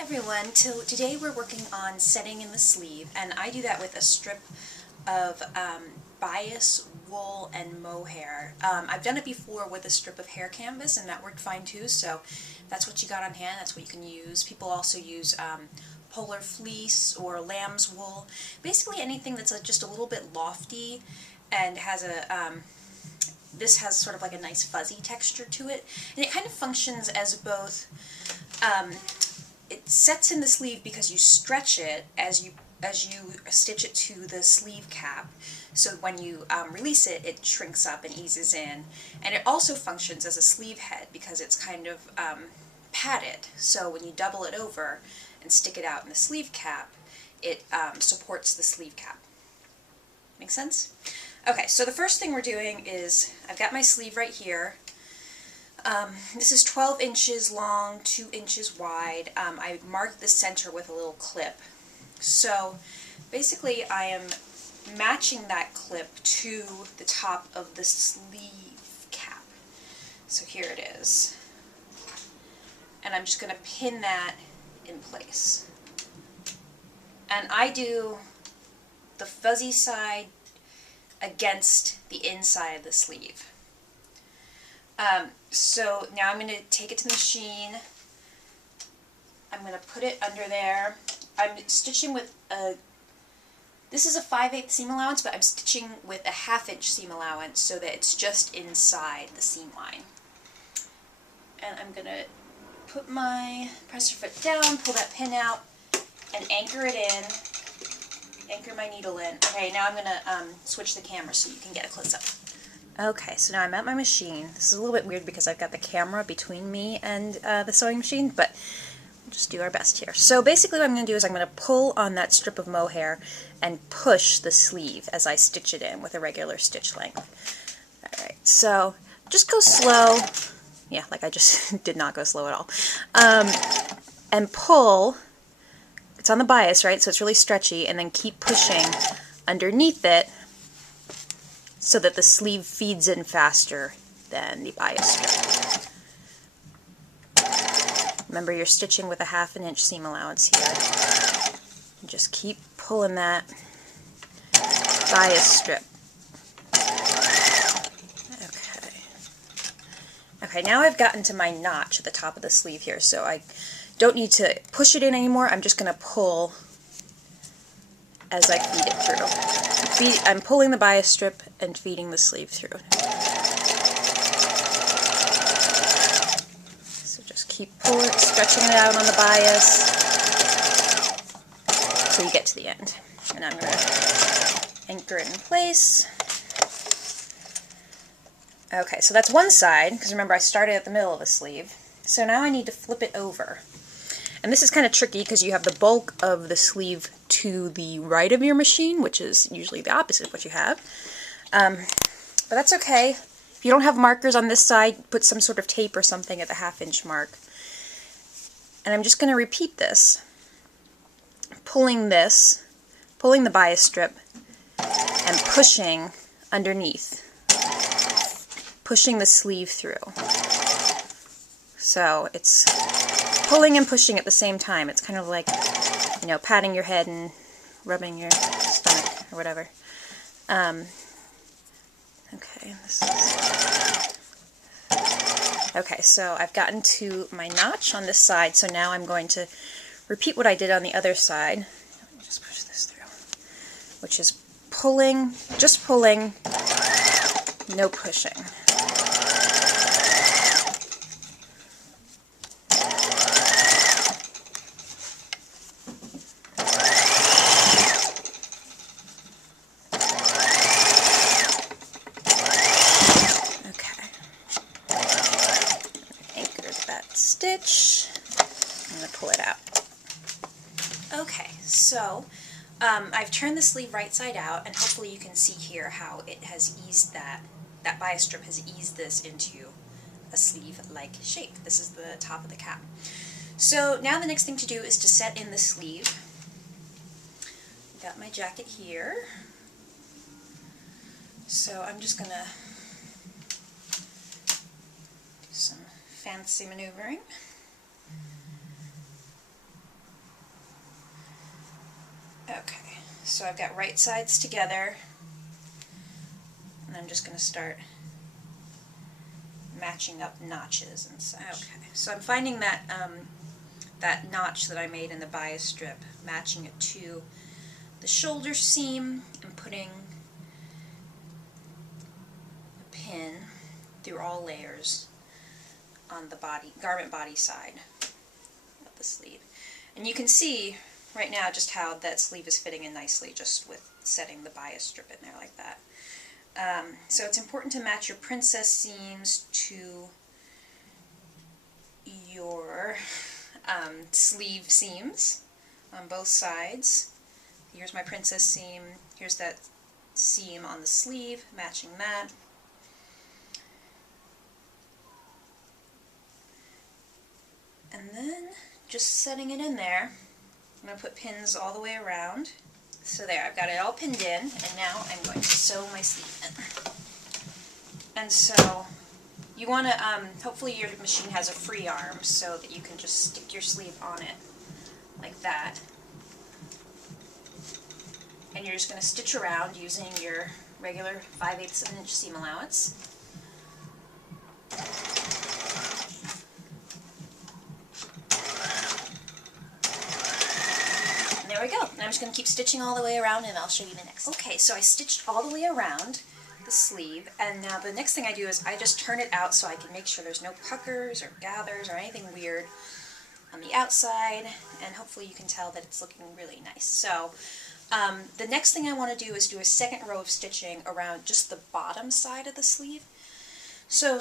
everyone, today we're working on setting in the sleeve, and I do that with a strip of bias wool and mohair. I've done it before with a strip of hair canvas and that worked fine too, so that's what you got on hand, that's what you can use. People also use polar fleece or lamb's wool, basically anything that's just a little bit lofty and has a this has sort of like a nice fuzzy texture to it, and it kind of functions as both it sets in the sleeve because you stretch it as you stitch it to the sleeve cap, so when you release it, it shrinks up and eases in. And it also functions as a sleeve head because it's kind of padded, so when you double it over and stick it out in the sleeve cap, it supports the sleeve cap. Make sense? Okay, so the first thing we're doing is, I've got my sleeve right here. This is 12 inches long, 2 inches wide. I marked the center with a little clip. So basically I am matching that clip to the top of the sleeve cap. So here it is. And I'm just going to pin that in place. And I do the fuzzy side against the inside of the sleeve. So now I'm going to take it to the machine. I'm going to put it under there. I'm stitching with a, this is a 5/8 seam allowance, but I'm stitching with a 1/2 inch seam allowance so that it's just inside the seam line. And I'm going to put my presser foot down, pull that pin out, and anchor it in. Anchor my needle in. Okay, now I'm going to switch the camera so you can get a close-up. Okay, so now I'm at my machine. This is a little bit weird because I've got the camera between me and the sewing machine, but we'll just do our best here. So basically what I'm going to do is I'm going to pull on that strip of mohair and push the sleeve as I stitch it in with a regular stitch length. Alright, so just go slow. Yeah, like I just did not go slow at all. And pull. It's on the bias, right? So it's really stretchy, and then keep pushing underneath it so that the sleeve feeds in faster than the bias strip. Remember, you're stitching with a 1/2 inch seam allowance here. And just keep pulling that bias strip. Okay. Okay, now I've gotten to my notch at the top of the sleeve here, so I don't need to push it in anymore. I'm just going to pull as I feed it through. I'm pulling the bias strip and feeding the sleeve through. So just keep pulling, stretching it out on the bias until you get to the end. And I'm going to anchor it in place. Okay, so that's one side, because remember I started at the middle of the sleeve. So now I need to flip it over. And this is kind of tricky because you have the bulk of the sleeve to the right of your machine, which is usually the opposite of what you have. But that's okay. If you don't have markers on this side, put some sort of tape or something at the 1/2 inch mark. And I'm just going to repeat this. Pulling the bias strip, and pushing underneath. Pushing the sleeve through. So it's pulling and pushing at the same time. It's kind of like, you know, patting your head and rubbing your stomach or whatever. Okay, okay, so I've gotten to my notch on this side, so now I'm going to repeat what I did on the other side. Let me just push this through. Which is pulling, just pulling, no pushing. Stitch. I'm going to pull it out. Okay, so I've turned the sleeve right side out, and hopefully you can see here how it has eased that bias strip has eased this into a sleeve-like shape. This is the top of the cap. So now the next thing to do is to set in the sleeve. Got my jacket here. So I'm just going to do some fancy maneuvering. Okay, so I've got right sides together, and I'm just going to start matching up notches and such. Okay, so I'm finding that that notch that I made in the bias strip, matching it to the shoulder seam, and putting a pin through all layers on the garment body side of the sleeve. And you can see right now just how that sleeve is fitting in nicely just with setting the bias strip in there like that. So it's important to match your princess seams to your sleeve seams on both sides. Here's my princess seam, here's that seam on the sleeve, matching that. And then just setting it in there, I'm going to put pins all the way around. So there, I've got it all pinned in, and now I'm going to sew my sleeve in. And so you want to, hopefully your machine has a free arm so that you can just stick your sleeve on it like that. And you're just going to stitch around using your regular 5/8 of an inch seam allowance. There we go. And I'm just going to keep stitching all the way around, and I'll show you the next. Okay, so I stitched all the way around the sleeve, and now the next thing I do is I just turn it out so I can make sure there's no puckers or gathers or anything weird on the outside, and hopefully you can tell that it's looking really nice. So the next thing I want to do is do a second row of stitching around just the bottom side of the sleeve. So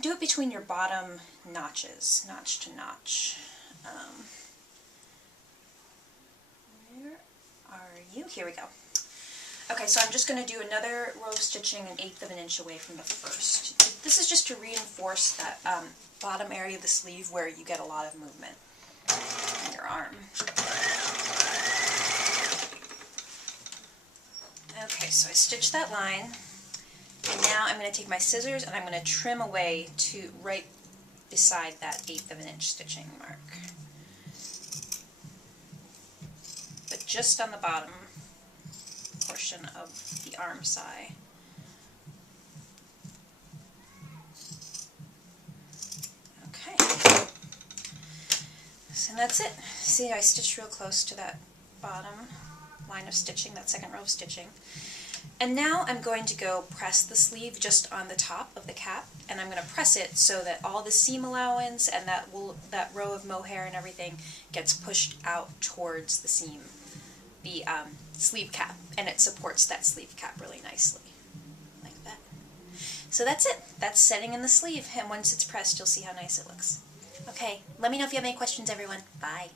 do it between your bottom notches, notch to notch. Where are you? Here we go. Okay, so I'm just going to do another row of stitching 1/8 of an inch away from the first. This is just to reinforce that bottom area of the sleeve where you get a lot of movement in your arm. Okay, so I stitched that line, and now I'm going to take my scissors and I'm going to trim away to right beside that 1/8 of an inch stitching mark. But just on the bottom portion of the arm side. Okay, so that's it. See, I stitched real close to that bottom line of stitching, that second row of stitching. And now I'm going to go press the sleeve just on the top of the cap, and I'm going to press it so that all the seam allowance and that row of mohair and everything gets pushed out towards the seam, the sleeve cap, and it supports that sleeve cap really nicely, like that. So that's it. That's setting in the sleeve, and once it's pressed, you'll see how nice it looks. Okay, let me know if you have any questions, everyone. Bye.